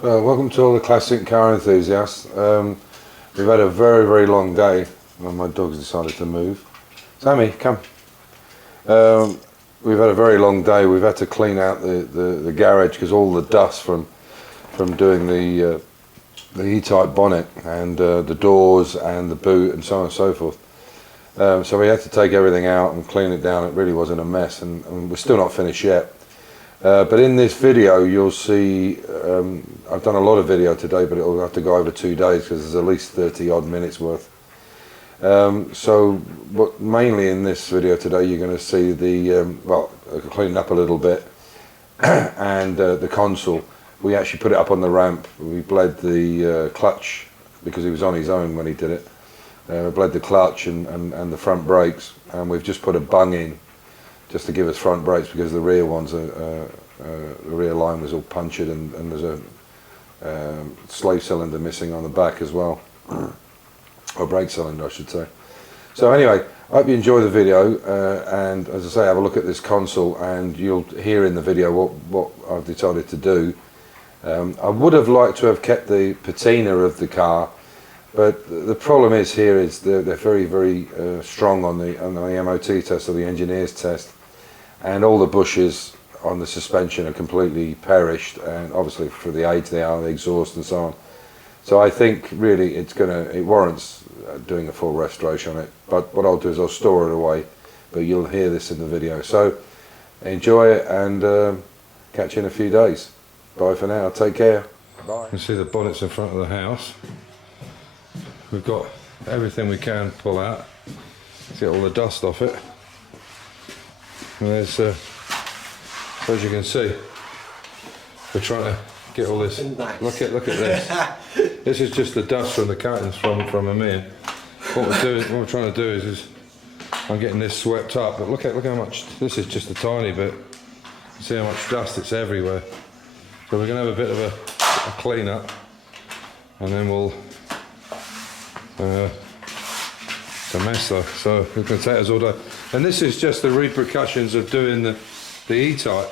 Welcome to all the classic car enthusiasts. We've had a very long day. Well, my dog's decided to move. Sammy, come. We've had a very long day. We've had to clean out the garage because all the dust from doing the E-type bonnet and the doors and the boot and so on and so forth. So we had to take everything out and clean it down. It really wasn't a mess, and we're still not finished yet. But in this video you'll see, I've done a lot of video today, but it'll have to go over 2 days because there's at least 30 odd minutes worth. But mainly in this video today you're going to see the, cleaning up a little bit and the console. We actually put it up on the ramp. We bled the clutch because he was on his own when he did it. Bled the clutch and the front brakes, and we've just put a bung in just to give us front brakes because the rear ones the rear line was all punctured, and there's a slave cylinder missing on the back as well, or brake cylinder I should say. So anyway, I hope you enjoy the video, and as I say, have a look at this console and you'll hear in the video what I've decided to do. I would have liked to have kept the patina of the car, but the problem is here is they're very strong on the MOT test or the engineer's test, and all the bushes on the suspension are completely perished, and obviously for the age they are, the exhaust and so on. So I think really it warrants doing a full restoration on it, but what I'll do is I'll store it away, but you'll hear this in the video. So enjoy it, and catch you in a few days. Bye for now, take care. Bye. You can see the bonnets in front of the house. We've got everything we can pull out to get all the dust off it. And there's, so as you can see, we're trying to get all this. Nice. Look at this. This is just the dust from the curtains from Amir. What we're trying to do is I'm getting this swept up. But look how much. This is just a tiny bit. See how much dust it's everywhere. So we're going to have a bit of a clean up, and then we'll. It's a mess though, so it's going to take us all day. And this is just the repercussions of doing the E-type.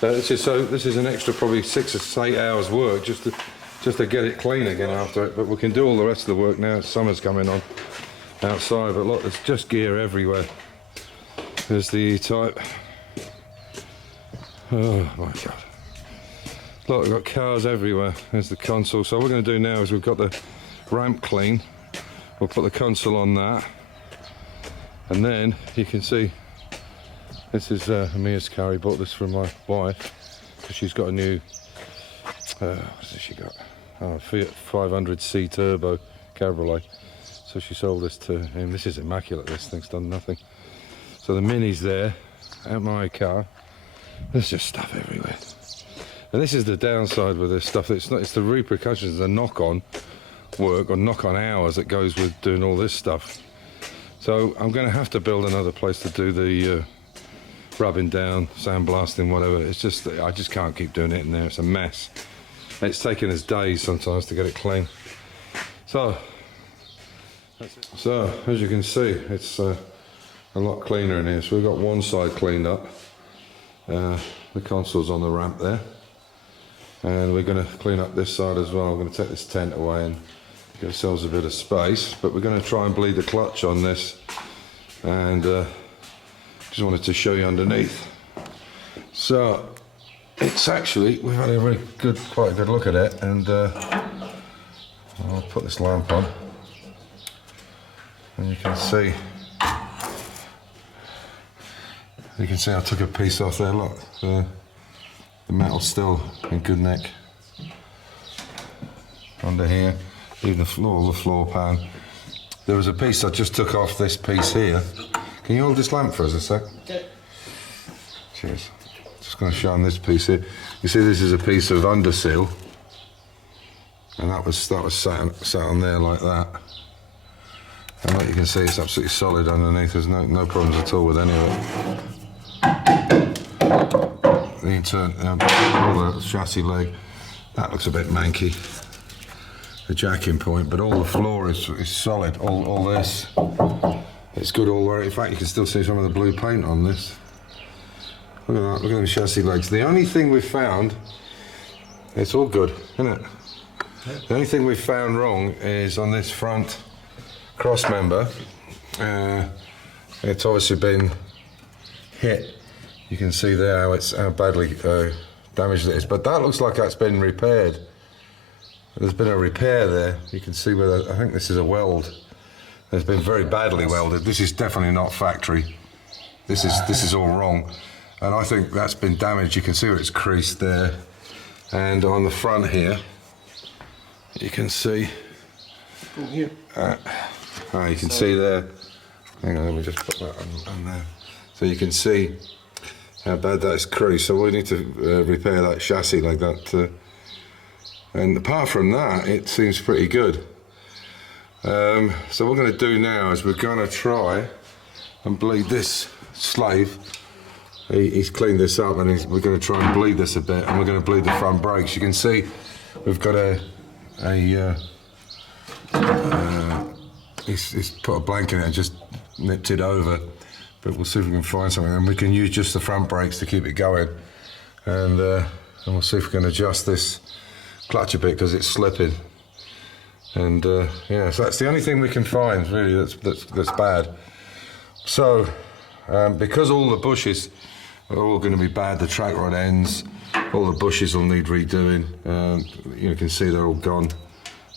This is an extra probably 6 or 8 hours work just to get it clean again after it. But we can do all the rest of the work now. Summer's coming on outside, but look, there's just gear everywhere. There's the E-type. Oh my God. Look, we've got cars everywhere. There's the console. So what we're going to do now is we've got the ramp clean. We'll put the console on that, and then you can see this is Amir's car. He bought this from my wife because she's got a new what has she got? Fiat 500C turbo cabriolet. So she sold this to him. This is immaculate. This thing's done nothing. So the Mini's there at my car. There's just stuff everywhere. And this is the downside with this stuff. It's the repercussions, the knock-on work or knock-on hours that goes with doing all this stuff. So I'm going to have to build another place to do the rubbing down, sandblasting, whatever. It's just I just can't keep doing it in there. It's a mess. It's taken us days sometimes to get it clean. So as you can see, it's a lot cleaner in here. So we've got one side cleaned up. The console's on the ramp there. And we're going to clean up this side as well. I'm going to take this tent away and give ourselves a bit of space. But we're going to try and bleed the clutch on this. And just wanted to show you underneath. So it's actually, we've had a quite a good look at it. And I'll put this lamp on. And you can see I took a piece off there, look. The metal's still in good nick under here, even the floor pan. There was a piece I just took off this piece here. Can you hold this lamp for us a sec? Okay. Cheers. Just going to show them this piece here. You see this is a piece of underseal, and that was sat on there like that. And like you can see, it's absolutely solid underneath. There's no problems at all with any of it. All the chassis leg, that looks a bit manky, the jacking point, but all the floor is solid. All this, it's good all the way. In fact, you can still see some of the blue paint on this. Look at that, look at the chassis legs. The only thing we've found It's all good, isn't it? Yeah. The only thing we've found wrong is on this front cross member. It's obviously been hit. You can see there how badly damaged it is, but that looks like that's been repaired. There's been a repair there. You can see where I think this is a weld. It's been very badly welded. This is definitely not factory. This is all wrong, and I think that's been damaged. You can see where it's creased there, and on the front here, you can see. You can see there. Hang on, let me just put that on there. So you can see how bad that is creased. So we need to repair that chassis like that. And apart from that, it seems pretty good. So what we're going to do now is we're going to try and bleed this slave. He's cleaned this up, and we're going to try and bleed this a bit, and we're going to bleed the front brakes. You can see we've got he's put a blanket in it and just nipped it over, but we'll see if we can find something, and we can use just the front brakes to keep it going, and we'll see if we can adjust this clutch a bit because it's slipping. And yeah, so that's the only thing we can find really that's bad. So because all the bushes are all going to be bad, the track rod ends, all the bushes will need redoing. You can see they're all gone,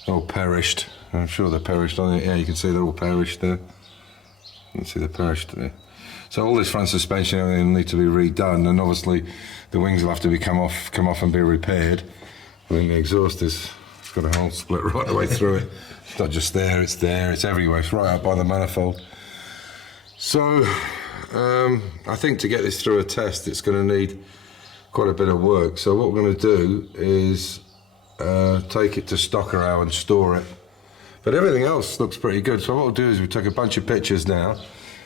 all perished. I'm sure they're perished on it. Yeah, you can see they're all perished there. You can see they're perished there. So all this front suspension, everything will need to be redone, and obviously the wings will have to come off and be repaired. I mean, the exhaust it's got a hole split right the way through it. It's not just there, it's everywhere. It's right up by the manifold. So I think to get this through a test, it's going to need quite a bit of work. So what we're going to do is take it to Stockerau and store it. But everything else looks pretty good. So what we'll do is we take a bunch of pictures now,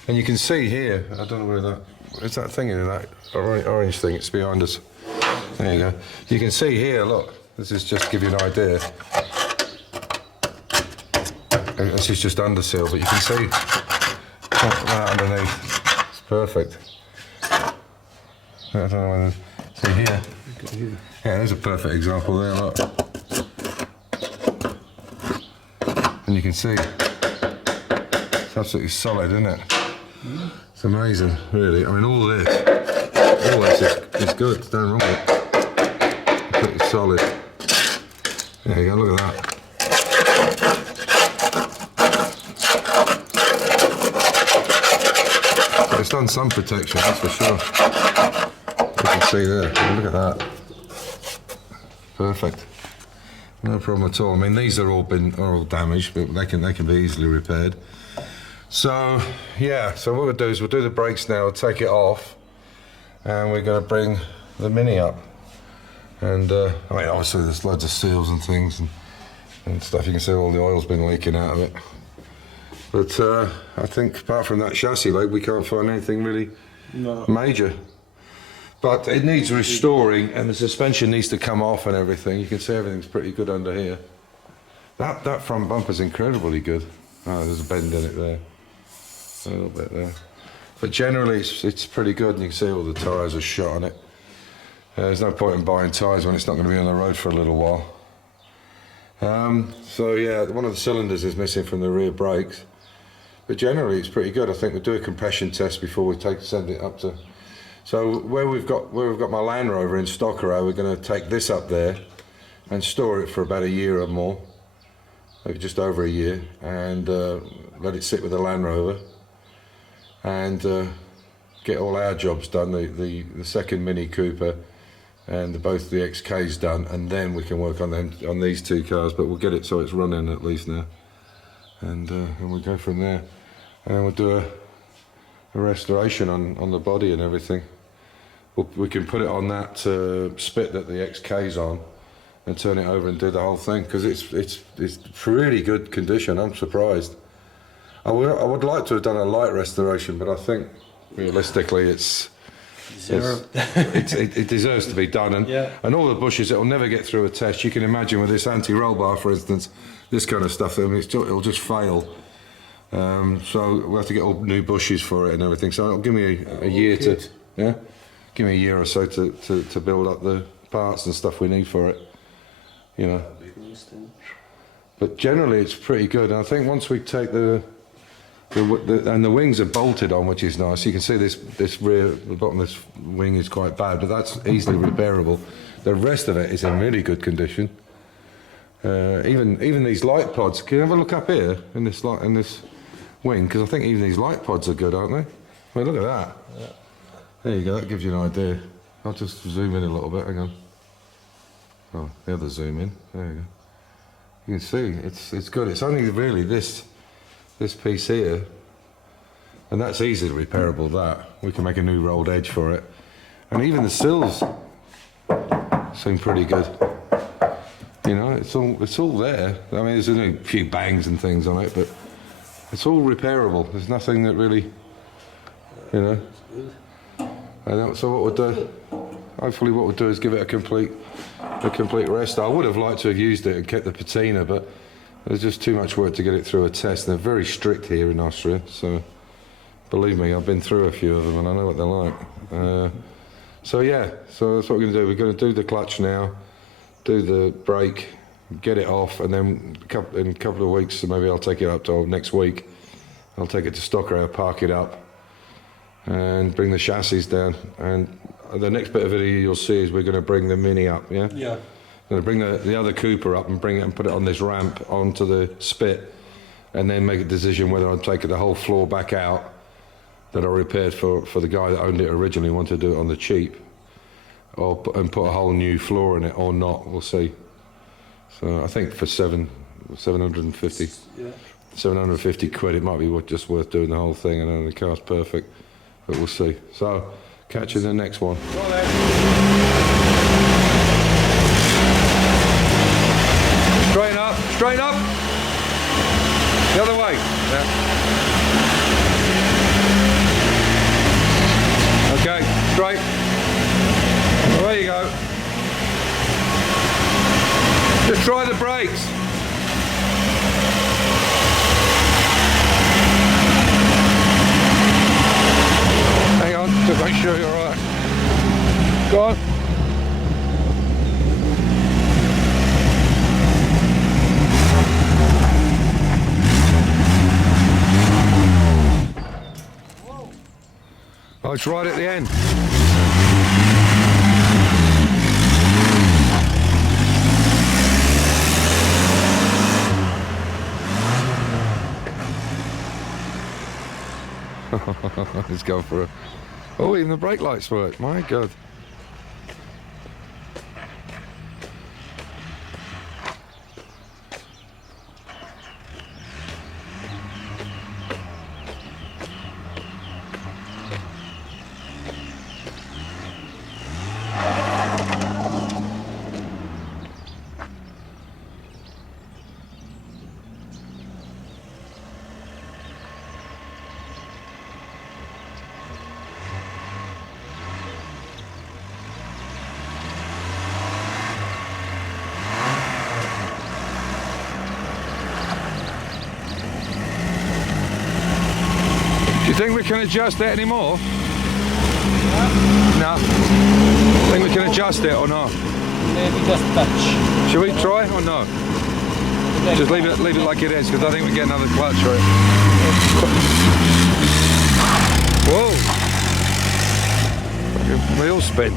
and you can see here, I don't know where is that thing in that orange thing, it's behind us. There you go. You can see here, look, this is just to give you an idea. This is just under seal, but you can see that underneath. It's perfect. I don't know whether, see here. Yeah, there's a perfect example there, look. And you can see it's absolutely solid, isn't it? It's amazing, really. I mean, all this is good. There's nothing wrong with it. Completely solid. There you go. Look at that. So it's done some protection, that's for sure. You can see there. Look at that. Perfect. No problem at all. I mean, these are all damaged, but they can be easily repaired. So yeah, so what we'll do is we'll do the brakes now, we'll take it off, and we're going to bring the Mini up. And I mean, obviously there's loads of seals and things and stuff. You can see all the oil's been leaking out of it. But I think apart from that chassis leg, we can't find anything really major. But it needs restoring, and the suspension needs to come off and everything. You can see everything's pretty good under here. That front bumper's incredibly good. Oh, there's a bend in it there. A little bit there. But generally it's pretty good, and you can see all the tyres are shot on it. There's no point in buying tyres when it's not going to be on the road for a little while. So yeah, one of the cylinders is missing from the rear brakes. But generally it's pretty good. I think we'll do a compression test before we send it up to... So where we've got my Land Rover in Stockerau, we're going to take this up there and store it for about a year or more, like just over a year, and let it sit with the Land Rover and get all our jobs done, the second Mini Cooper and both the XKs done, and then we can work on these two cars. But we'll get it so it's running at least now, and we'll go from there, and we'll do a restoration on the body and everything. We can put it on that spit that the XK's on and turn it over and do the whole thing, because it's really good condition. I'm surprised. I would like to have done a light restoration, but I think realistically it deserves to be done, and all the bushes, it'll never get through a test. You can imagine with this anti-roll bar, for instance, this kind of stuff, I mean, it'll just fail. So we'll have to get all new bushes for it and everything. So it'll give me a year give me a year or so to build up the parts and stuff we need for it. you know. But generally it's pretty good. And I think once we take the wings are bolted on, which is nice. You can see this rear, the bottom of this wing is quite bad, but that's easily repairable. The rest of it is in really good condition. Even these light pods. Can you have a look up here in this wing? Because I think even these light pods are good, aren't they? I mean, look at that. Yeah. There you go. That gives you an idea. I'll just zoom in a little bit. Hang on. Oh, the other zoom in. There you go. You can see it's good. It's only really this piece here, and that's easily repairable. That we can make a new rolled edge for it, and even the sills seem pretty good. You know, it's all there. I mean, there's a few bangs and things on it, but it's all repairable. There's nothing that really, you know. And so what we'll do, hopefully, what we'll do is give it a complete rest. I would have liked to have used it and kept the patina, but there's just too much work to get it through a test. They're very strict here in Austria, so believe me, I've been through a few of them and I know what they're like. So yeah, so that's what we're going to do. We're going to do the clutch now, do the brake, get it off, and then in a couple of weeks, so maybe I'll take it up till next week. I'll take it to Stockrau, park it up, and bring the chassis down. And the next bit of video you'll see is we're going to bring the Mini up, yeah? Yeah. I'm going to bring the other Cooper up and bring it and put it on this ramp onto the spit, and then make a decision whether I'd take the whole floor back out that I repaired for the guy that owned it originally, wanted to do it on the cheap, and put a whole new floor in it or not. We'll see. So I think for 750 quid it might be just worth doing the whole thing, and then the car's perfect, but we'll see. So catch you in the next one. Straighten up, straighten up. The other way. Yeah. Okay, straight. Well, there you go. Just try the brakes. Hang on, to make sure you're all right. Go on. Oh, it's right at the end. Let's go for it. Oh, even the brake lights work. My God. Do you think we can adjust it anymore? No. Think we can adjust it or not? Maybe just touch. Should we try or no? Just leave it like it is, because I think we get another clutch for it. Whoa! Wheel spin.